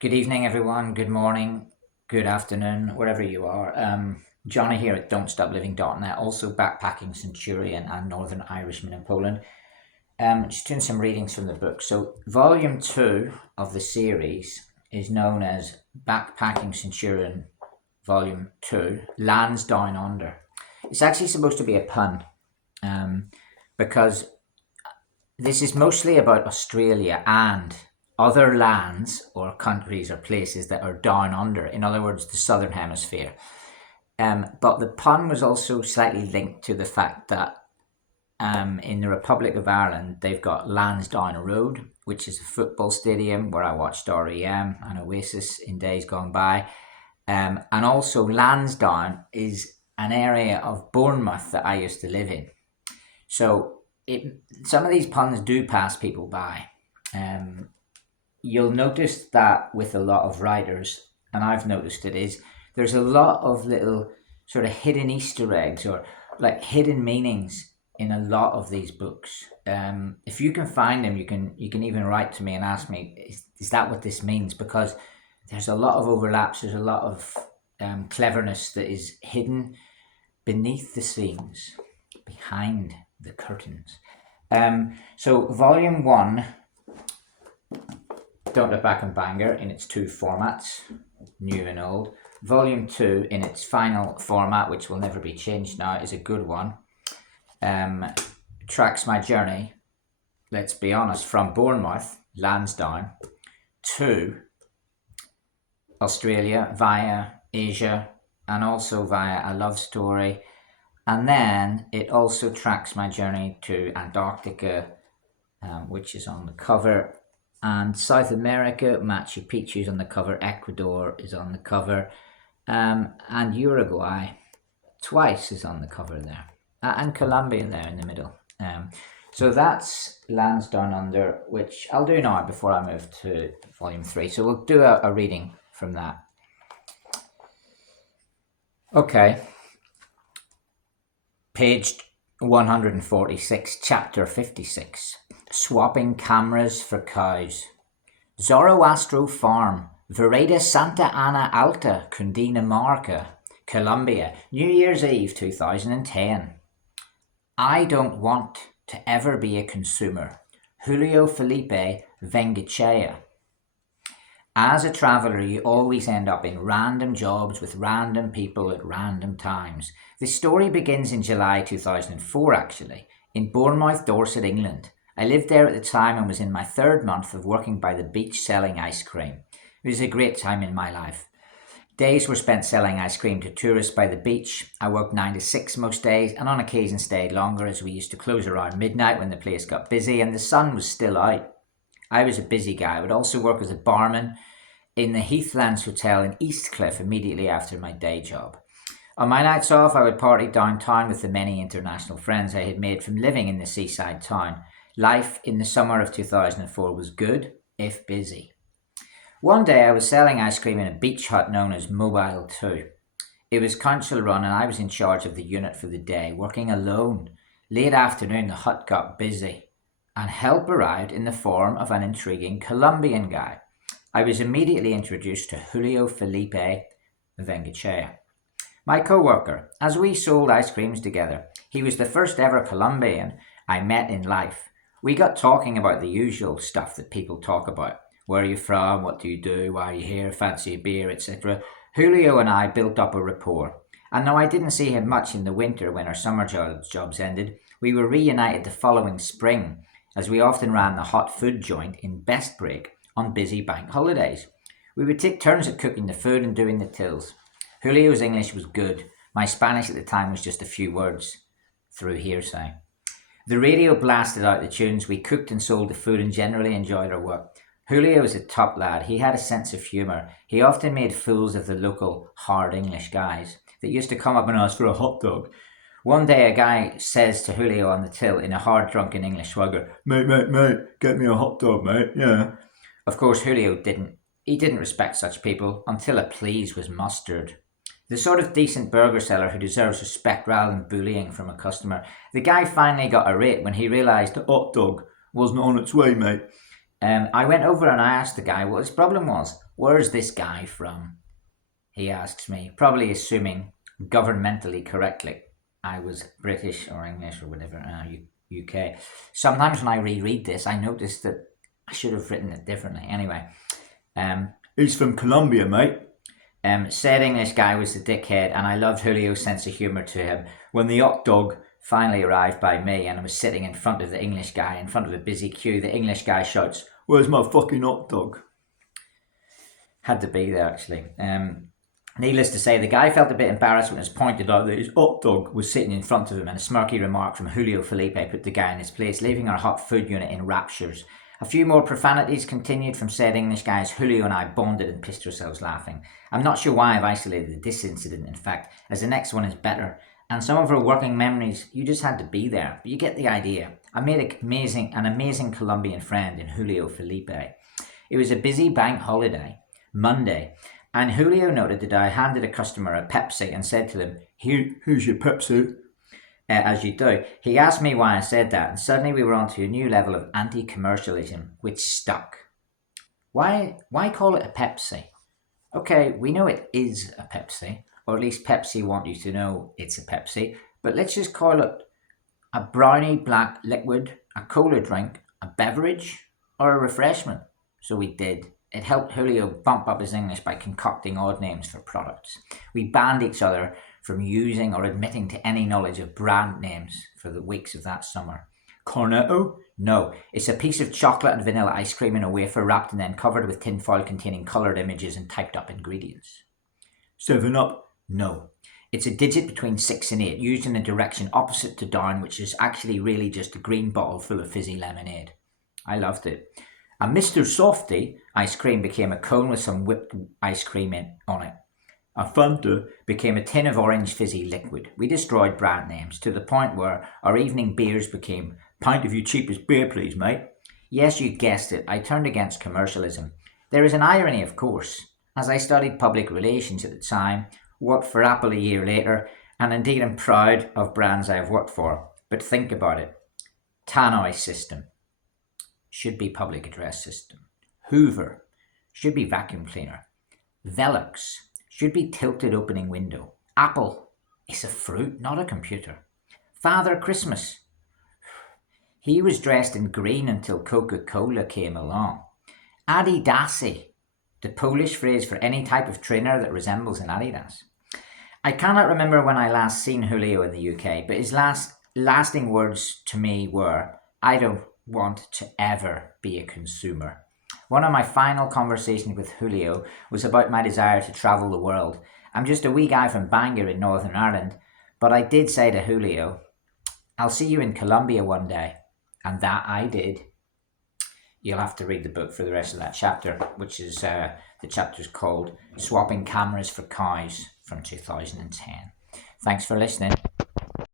Good evening, everyone. Good morning, good afternoon, wherever you are. Johnny here at Don'tStopLiving.net, also backpacking Centurion and Northern Irishman in Poland. Just doing some readings from the book. So, volume two of the series is known as Backpacking Centurion, volume two, Lands Down Under. It's actually supposed to be a pun because this is mostly about Australia and other lands or countries or places that are down under, in other words, the southern hemisphere. But the pun was also slightly linked to the fact that in the Republic of Ireland, they've got Lansdowne Road, which is a football stadium where I watched REM and Oasis in days gone by. And also, Lansdowne is an area of Bournemouth that I used to live in. So some of these puns do pass people by. You'll notice that with a lot of writers, and I've noticed it, is there's a lot of little sort of hidden Easter eggs or like hidden meanings in a lot of these books. If you can find them, you can even write to me and ask me, is that what this means? Because there's a lot of overlaps. There's a lot of cleverness that is hidden beneath the scenes, behind the curtains. So volume one, Don't Look Back on Bangor, in its two formats, new and old. Volume two, in its final format, which will never be changed now, is a good one. Tracks my journey, let's be honest, from Bournemouth, Lansdowne, to Australia via Asia and also via a love story. And then it also tracks my journey to Antarctica, which is on the cover, and South America, Machu Picchu is on the cover, Ecuador is on the cover, and Uruguay twice is on the cover there, and Colombia there in the middle. So that's Lands Down Under, which I'll do now before I move to volume three. So we'll do a reading from that. Okay. Page 146, chapter 56. Swapping cameras for cows. Zoroastro Farm, Vereda Santa Ana Alta, Cundinamarca, Colombia, New Year's Eve 2010. I don't want to ever be a consumer. Julio Felipe Vengechea. As a traveller, you always end up in random jobs with random people at random times. The story begins in July 2004, actually, in Bournemouth, Dorset, England. I lived there at the time and was in my third month of working by the beach selling ice cream. It was a great time in my life. Days were spent selling ice cream to tourists by the beach. I worked 9 to 6 most days and on occasion stayed longer, as we used to close around midnight when the place got busy and the sun was still out. I was a busy guy. I would also work as a barman in the Heathlands Hotel in Eastcliff immediately after my day job. On my nights off, I would party downtown with the many international friends I had made from living in the seaside town. Life in the summer of 2004 was good, if busy. One day I was selling ice cream in a beach hut known as Mobile 2. It was council run and I was in charge of the unit for the day, working alone. Late afternoon the hut got busy and help arrived in the form of an intriguing Colombian guy. I was immediately introduced to Julio Felipe Vengechea, my co-worker, as we sold ice creams together. He was the first ever Colombian I met in life. We got talking about the usual stuff that people talk about. Where are you from? What do you do? Why are you here? Fancy a beer, etc. Julio and I built up a rapport. And though I didn't see him much in the winter when our summer jobs ended, we were reunited the following spring, as we often ran the hot food joint in Best Break on busy bank holidays. We would take turns at cooking the food and doing the tills. Julio's English was good. My Spanish at the time was just a few words, through hearsay. The radio blasted out the tunes, we cooked and sold the food and generally enjoyed our work. Julio was a top lad. He had a sense of humour. He often made fools of the local hard English guys that used to come up and ask for a hot dog. One day a guy says to Julio on the till in a hard drunken English swagger, mate, get me a hot dog, mate, yeah. Of course, Julio didn't respect such people until a please was mustered. The sort of decent burger seller who deserves respect rather than bullying from a customer. The guy finally got irate when he realised the hot dog wasn't on its way, mate. I went over and I asked the guy what his problem was. "Where's this guy from?" he asks me, probably assuming governmentally correctly I was British or English or whatever, UK. Sometimes when I reread this, I notice that I should have written it differently. Anyway, he's from Colombia, mate. Said English guy was the dickhead, and I loved Julio's sense of humour to him. When the hot dog finally arrived by me and I was sitting in front of the English guy, in front of a busy queue, the English guy shouts, "Where's my fucking hot dog?" Had to be there, actually. Needless to say, the guy felt a bit embarrassed when it was pointed out that his hot dog was sitting in front of him, and a smirky remark from Julio Felipe put the guy in his place, leaving our hot food unit in raptures. A few more profanities continued from said English guy as Julio and I bonded and pissed ourselves laughing. I'm not sure why I've isolated this incident, in fact, as the next one is better, and some of our working memories, you just had to be there, but you get the idea. I made an amazing Colombian friend in Julio Felipe. It was a busy bank holiday, Monday, and Julio noted that I handed a customer a Pepsi and said to them, "Here's your Pepsi." As you do. He asked me why I said that, and suddenly we were on to a new level of anti-commercialism, which stuck. Why call it a Pepsi? Okay, we know it is a Pepsi, or at least Pepsi want you to know it's a Pepsi, but let's just call it a brownie black liquid, a cola drink, a beverage, or a refreshment. So we did. It helped Julio bump up his English by concocting odd names for products. We banned each other from using or admitting to any knowledge of brand names for the weeks of that summer. Cornetto? No, it's a piece of chocolate and vanilla ice cream in a wafer wrapped and then covered with tinfoil containing coloured images and typed up ingredients. 7-Up? No. It's a digit between 6 and 8, used in a direction opposite to down, which is actually really just a green bottle full of fizzy lemonade. I loved it. A Mr. Softy ice cream became a cone with some whipped ice cream on it. A Fanta became a tin of orange fizzy liquid. We destroyed brand names to the point where our evening beers became "Pint of your cheapest beer, please, mate." Yes, you guessed it. I turned against commercialism. There is an irony, of course, as I studied public relations at the time, worked for Apple a year later, and indeed am proud of brands I have worked for. But think about it. Tannoy system should be public address system. Hoover should be vacuum cleaner. Velux should be tilted opening window. Apple is a fruit, not a computer. Father Christmas. He was dressed in green until Coca-Cola came along. Adidasy, the Polish phrase for any type of trainer that resembles an Adidas. I cannot remember when I last seen Julio in the UK, but his lasting words to me were, "I don't want to ever be a consumer." One of my final conversations with Julio was about my desire to travel the world. I'm just a wee guy from Bangor in Northern Ireland, but I did say to Julio, "I'll see you in Colombia one day." And that I did. You'll have to read the book for the rest of that chapter, which is the chapter's called "Swapping Cameras for Cows" from 2010. Thanks for listening.